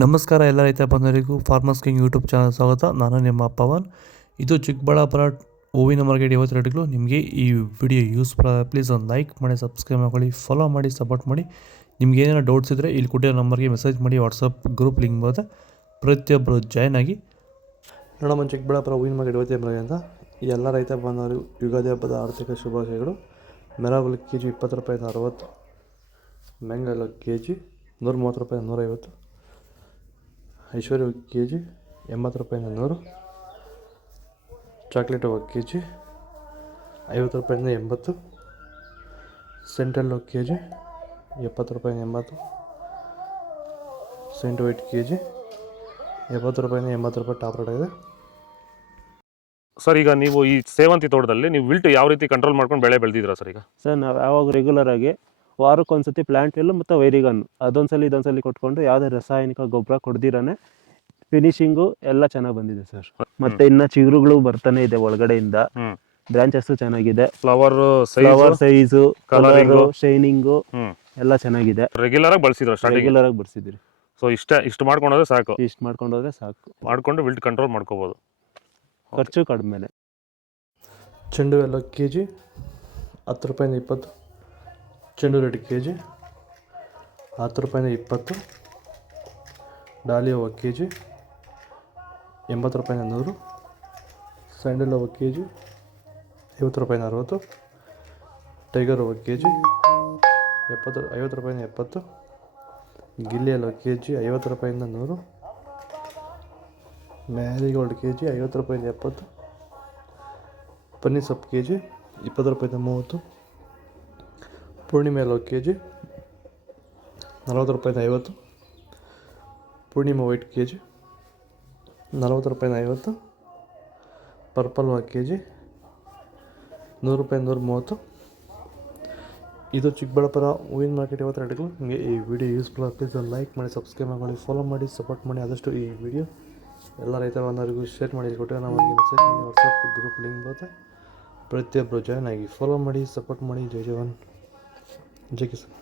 ನಮಸ್ಕಾರ ಎಲ್ಲ ರೈತ ಬಂಧುಗಳಿಗೂ ಫಾರ್ಮರ್ಸ್ ಕಿಂಗ್ ಯೂಟ್ಯೂಬ್ ಚಾನಲ್ ಸ್ವಾಗತ. ನಾನು ನಿಮ್ಮ ಪವನ್. ಇದು ಚಿಕ್ಕಬಳ್ಳಾಪುರ ಹೂವಿನ ಮಾರ್ಕೆಟ್ 50 ರೇಟ್ಗಳು. ನಿಮಗೆ ಈ ವಿಡಿಯೋ ಯೂಸ್ಫುಲ್ ಆದರೆ ಪ್ಲೀಸ್ ಒಂದು ಲೈಕ್ ಮಾಡಿ, ಸಬ್ಸ್ಕ್ರೈಬ್ ಮಾಡ್ಕೊಳ್ಳಿ, ಫಾಲೋ ಮಾಡಿ, ಸಪೋರ್ಟ್ ಮಾಡಿ. ನಿಮ್ಗೆ ಏನಾದ್ರು ಡೌಟ್ಸ್ ಇದ್ದರೆ ಇಲ್ಲಿ ಕೊಟ್ಟಿರೋ ನಂಬರ್ಗೆ ಮೆಸೇಜ್ ಮಾಡಿ. ವಾಟ್ಸಪ್ ಗ್ರೂಪ್ ಲಿಂಕ್ ಬರುತ್ತೆ, ಪ್ರತಿಯೊಬ್ಬರು ಜಾಯ್ನ್ ಆಗಿ. ನೋಡಮ್ಮ, ಚಿಕ್ಕಬಳ್ಳಾಪುರ ಹೂವಿನ ಮಾರ್ಕೆಟ್ 50 ಅಂತ ಎಲ್ಲ ರೈತ ಬಂದವರು ಯುಗಾದಿ ಹಬ್ಬದ ಆರ್ಥಿಕ ಶುಭಾಶಯಗಳು. ಮೆರಾಬಲ್ ಕೆಜಿ 20 ರೂಪಾಯಿಂದ 60, ಮ್ಯಾಂಗಲ್ ಕೆಜಿ 130 ರೂಪಾಯಿಂದ 150, ಐಶ್ವರ್ಯ ಕೆಜಿ 80 ರೂಪಾಯಿಂದ 100, ಚಾಕ್ಲೇಟ್ ಕೆಜಿ 50 ರೂಪಾಯಿಂದ 80, ಸೆಂಟ್ರಲ್ ಕೆಜಿ 70 ರೂಪಾಯಿಂದ 80, ಸೆಂಟ್ ವೈಟ್ ಕೆಜಿ 70 ರೂಪಾಯಿಂದ 80 ರೂಪಾಯಿ ಟಾಪ್ ರೇಟ್ ಆಗಿದೆ. ಸರ್, ಈಗ ನೀವು ಈ ಸೇವಂತಿ ತೋಟದಲ್ಲಿ ನೀವು ವಿಲ್ಟ್ ಯಾವ ರೀತಿ ಕಂಟ್ರೋಲ್ ಮಾಡ್ಕೊಂಡು ಬೆಳೆ ಬೆಳೆದಿದ್ದೀರಾ ಸರ್? ಈಗ ಸರ್, ನಾವು ಯಾವಾಗ ರೆಗ್ಯುಲರ್ ಆಗಿ ವಾರಕ್ಕೊಂದ್ಸತಿ ಪ್ಲಾಂಟ್ ಎಲ್ಲು ಮತ್ತು ವೈರಿಗನ್ ಅದೊಂದ್ಸಲಿ ಇದೊಂದ್ಸಲಿ ಕೊಟ್ಕೊಂಡು ಯಾವುದೇ ರಾಸಾಯನಿಕ ಗೊಬ್ಬರ ಕೊಡ್ದಿರಾನೆ ಫಿನಿಶಿಂಗು ಎಲ್ಲ ಚೆನ್ನಾಗಿ ಬಂದಿದೆ ಸರ್. ಮತ್ತೆ ಇನ್ನ ಚಿಗುರುಗಳು ಬರ್ತಾನೆ ಇದೆ ಒಳಗಡೆಯಿಂದ. ಬ್ರಾಂಚಸ್ ಚೆನ್ನಾಗಿದೆ, ಫ್ಲವರ್ ಸೈಜು, ಕಲರು, ಶೈನಿಂಗು ಎಲ್ಲ ಚೆನ್ನಾಗಿದೆ. ರೆಗ್ಯುಲರ್ ಆಗಿ ಬಳಸಿದ್ರು, ರೆಗ್ಯುಲರ್ ಆಗಿ ಬರ್ಸಿದ್ರಿ. ಸೊ ಇಷ್ಟು ಮಾಡ್ಕೊಂಡೋದ್ರೆ ಸಾಕು, ಮಾಡ್ಕೊಂಡು ವಿಲ್ಟ್ ಕಂಟ್ರೋಲ್ ಮಾಡ್ಕೋಬಹುದು. ಖರ್ಚು ಕಡಿಮೆನೆ. ಚೆಂಡು ಎಲ್ಲ ಕೆಜಿ 10 ರೂಪಾಯಿಂದ 20, ಚೆಂಡು ರೆಡ್ ಕೆಜಿ 10 ರೂಪಾಯಿಂದ 20, ಡಾಲಿ ಹೂವು ಕೆಜಿ 80 ರೂಪಾಯಿಂದ 100, ಸ್ಯಾಂಡಲ್ ಹೂವು ಕೆಜಿ 50 ರೂಪಾಯಿಂದ 60, ಟೈಗರ್ ಹೂವು ಕೆಜಿ 50 ರೂಪಾಯಿಂದ 70, ಗಿಲ್ಲಿ ಎಲ್ಲ ಕೆಜಿ 50 ರೂಪಾಯಿಂದ 100, ಮ್ಯಾರಿಗೋಲ್ಡ್ ಕೆಜಿ 50 ರೂಪಾಯಿಂದ 70, ಪನ್ನೀರ್ ಸೊಪ್ಪು ಕೆಜಿ 20 ರೂಪಾಯಿಂದ 30, ಪೂರ್ಣಿಮೆ ಎಲ್ಲ ಕೆಜಿ 40 ರೂಪಾಯಿಂದ 50, ಪೂರ್ಣಿಮಾ ವೈಟ್ ಕೆಜಿ 40 ರೂಪಾಯಿಂದ 50, ಪರ್ಪಲ್ ಹೂವು ಕೆಜಿ 100 ರೂಪಾಯಿಂದ 130. ಇದು ಚಿಕ್ಕಬಳ್ಳಾಪುರ ಹೂವಿನ ಮಾರ್ಕೆಟ್ 50 ರೇಟ್ಗಳು. ನಿಮಗೆ ಈ ವಿಡಿಯೋ ಯೂಸ್ಫುಲ್ ಆಗಿ ಪ್ಲೀಸ್ ಒಂದು ಲೈಕ್ ಮಾಡಿ, ಸಬ್ಸ್ಕ್ರೈಬ್ ಮಾಡಿ, ಫಾಲೋ ಮಾಡಿ, ಸಪೋರ್ಟ್ ಮಾಡಿ. ಆದಷ್ಟು ಈ ವಿಡಿಯೋ ಎಲ್ಲ ರೈತ ಬಂದವರಿಗೂ ಶೇರ್ ಮಾಡಿ. ಕೊಟ್ಟರೆ ನಮಗೆ ಮೆಸೇಜ್ ಮಾಡಿ. ವಾಟ್ಸಪ್ ಗ್ರೂಪ್ ಲಿಂಕ್ ಬರುತ್ತೆ, ಪ್ರತಿಯೊಬ್ಬರು ಜಾಯ್ನ್ ಆಗಿ ಫಾಲೋ ಮಾಡಿ, ಸಪೋರ್ಟ್ ಮಾಡಿ. ಜೈ ಜವಾನ್, ಜೈ ಕಿಸಾನ್.